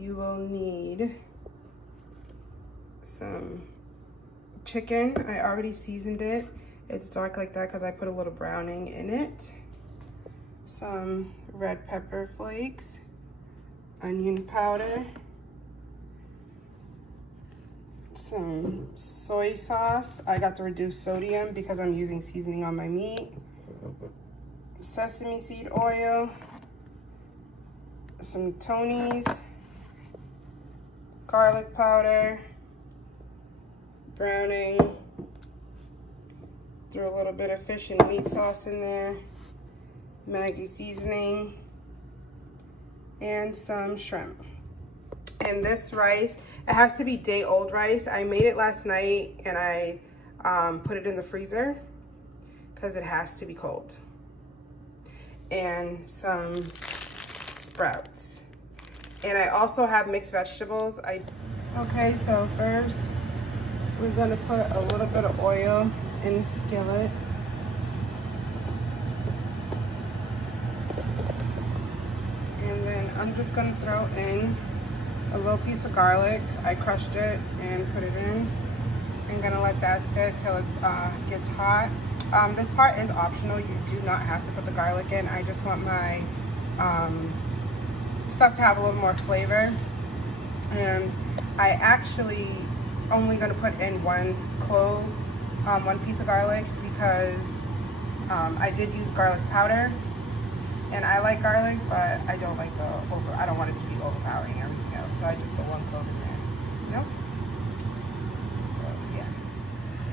you will need some chicken. I already seasoned it. It's dark like that because I put a little browning in it. Some red pepper flakes, onion powder, some soy sauce. I got the reduced sodium because I'm using seasoning on my meat. Sesame seed oil, some Tony's, garlic powder, browning, threw a little bit of fish and meat sauce in there, Maggie seasoning, and some shrimp. And this rice, it has to be day-old rice. I made it last night and I put it in the freezer because it has to be cold. And some sprouts. And I also have mixed vegetables. Okay, so first we're gonna put a little bit of oil in the skillet. And then I'm just gonna throw in a little piece of garlic. I crushed it and put it in. I'm gonna let that sit till it gets hot. This part is optional. You do not have to put the garlic in. I just want my stuff to have a little more flavor. And I actually only gonna put in one clove, one piece of garlic, because I did use garlic powder. And I like garlic, but I don't like I don't want it to be overpowering everything else. So I just put one clove in there, you know? So, yeah.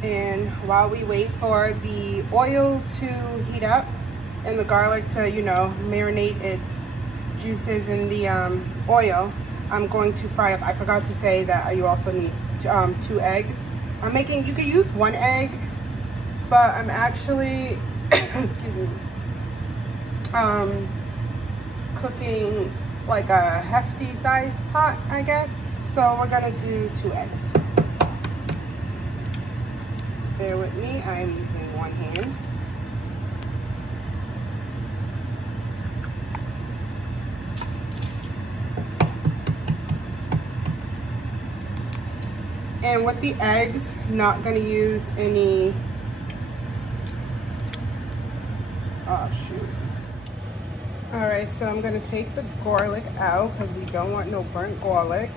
And while we wait for the oil to heat up and the garlic to, you know, marinate its juices in the oil, I'm going to fry up. I forgot to say that you also need 2 eggs. You could use 1 egg, but I'm actually, excuse me, cooking like a hefty size pot, I guess. So we're gonna do 2 eggs. Bear with me, I am using 1 hand. And with the eggs, not gonna use any, oh shoot. All right, so I'm gonna take the garlic out because we don't want no burnt garlic.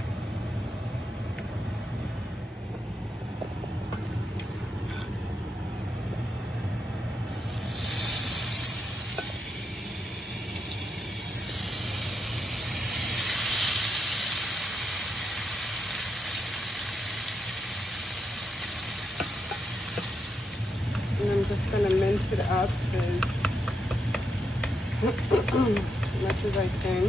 And I'm just gonna mince it up as much as I can.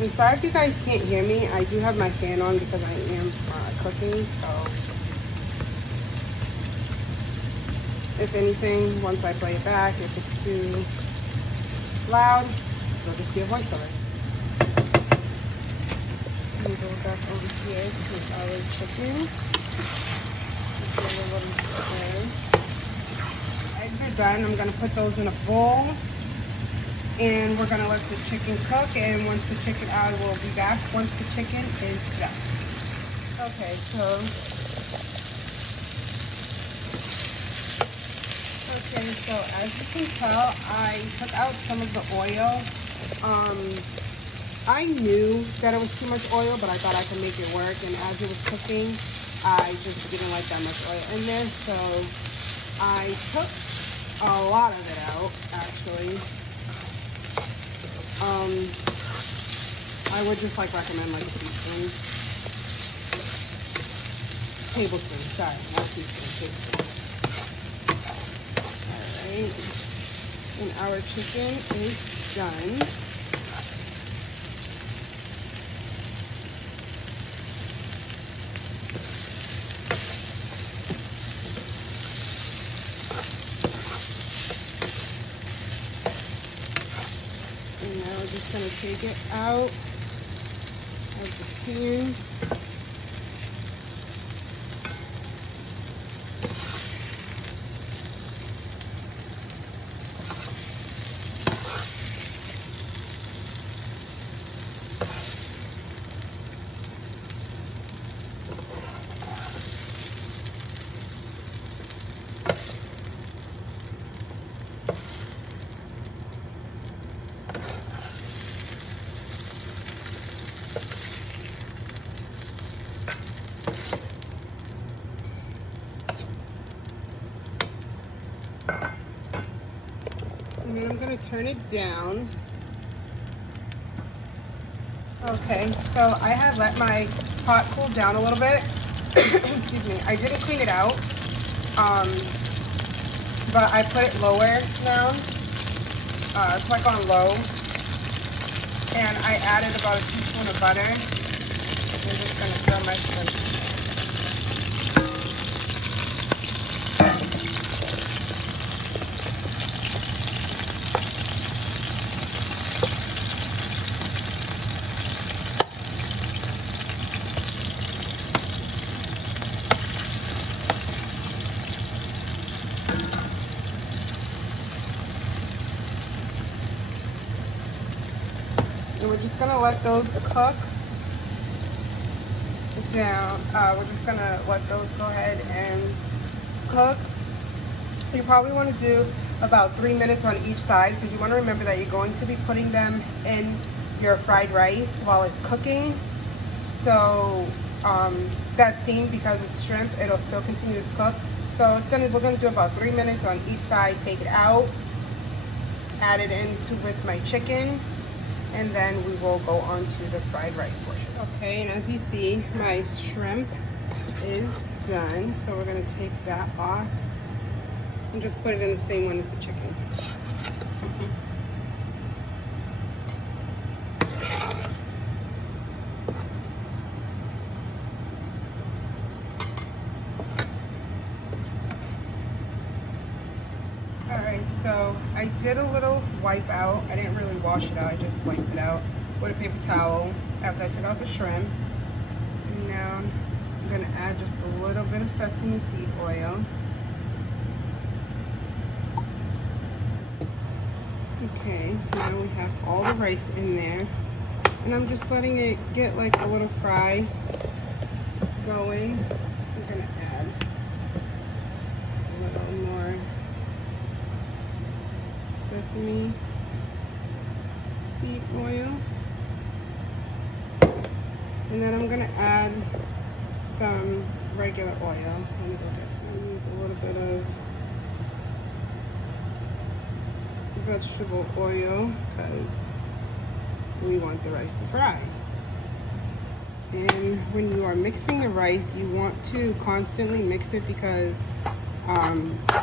I'm sorry if you guys can't hear me. I do have my fan on because I am cooking, so if anything, once I play it back, if it's too loud, it'll just be a voiceover. Let me go back over here to our chicken. Just give it a little stir. Eggs are done. I'm gonna put those in a bowl and we're gonna let the chicken cook, and once the chicken, I will be back once the chicken is done. Okay, so as you can tell, I took out some of the oil. I knew that it was too much oil, but I thought I could make it work, and as it was cooking, I just didn't like that much oil in there, so I took a lot of it out, actually. I would just recommend like a teaspoon. Tablespoon, sorry, not teaspoon, tablespoon. Alright, and our chicken is done. And now we're just going to take it out of the pan. And then I'm gonna turn it down. Okay, so I had let my pot cool down a little bit. Excuse me, I didn't clean it out, but I put it lower now. It's like on low. And I added about a teaspoon of butter. I'm just gonna throw my shrimp. And we're just gonna let those cook down. We're just gonna let those go ahead and cook. You probably want to do about 3 minutes on each side, because you want to remember that you're going to be putting them in your fried rice while it's cooking. So that steam, because it's shrimp, it'll still continue to cook. So we're gonna do about 3 minutes on each side. Take it out, add it into with my chicken, and then we will go on to the fried rice portion. Okay, and as you see, my shrimp is done. So we're gonna take that off and just put it in the same one as the chicken. Alright, so I did a little wipe out. I didn't really wash it out, I just wiped it out with a paper towel after I took out the shrimp. And now I'm gonna add just a little bit of sesame seed oil. Okay, now we have all the rice in there. And I'm just letting it get like a little fry going. I'm gonna add a little more sesame seed oil. And then I'm gonna add some regular oil. Let me go get some. Use a little bit of vegetable oil because we want the rice to fry. And when you are mixing the rice, you want to constantly mix it because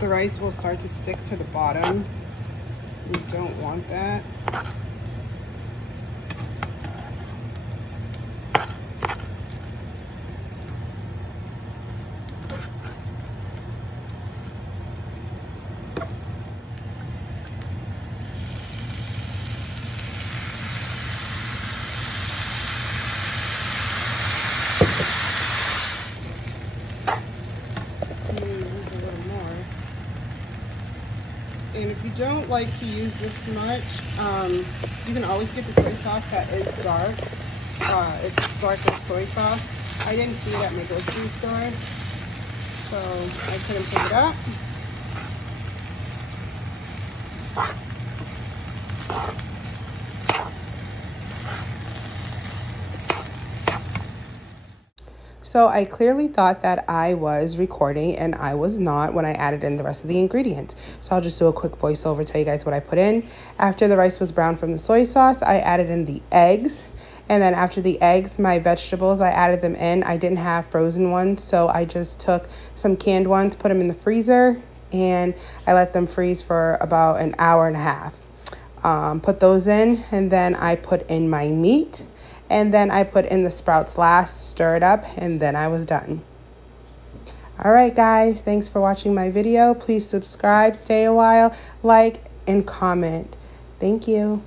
the rice will start to stick to the bottom. You don't want that. And if you don't like to use this much, you can always get the soy sauce that is dark. It's darker soy sauce. I didn't see it at my grocery store, so I couldn't pick it up. So I clearly thought that I was recording, and I was not when I added in the rest of the ingredients. So I'll just do a quick voiceover, tell you guys what I put in. After the rice was browned from the soy sauce, I added in the eggs. And then after the eggs, my vegetables, I added them in. I didn't have frozen ones, so I just took some canned ones, put them in the freezer, and I let them freeze for about an hour and a half. Put those in, and then I put in my meat. And then I put in the sprouts last, stir it up, and then I was done. All right, guys, thanks for watching my video. Please subscribe, stay a while, like, and comment. Thank you.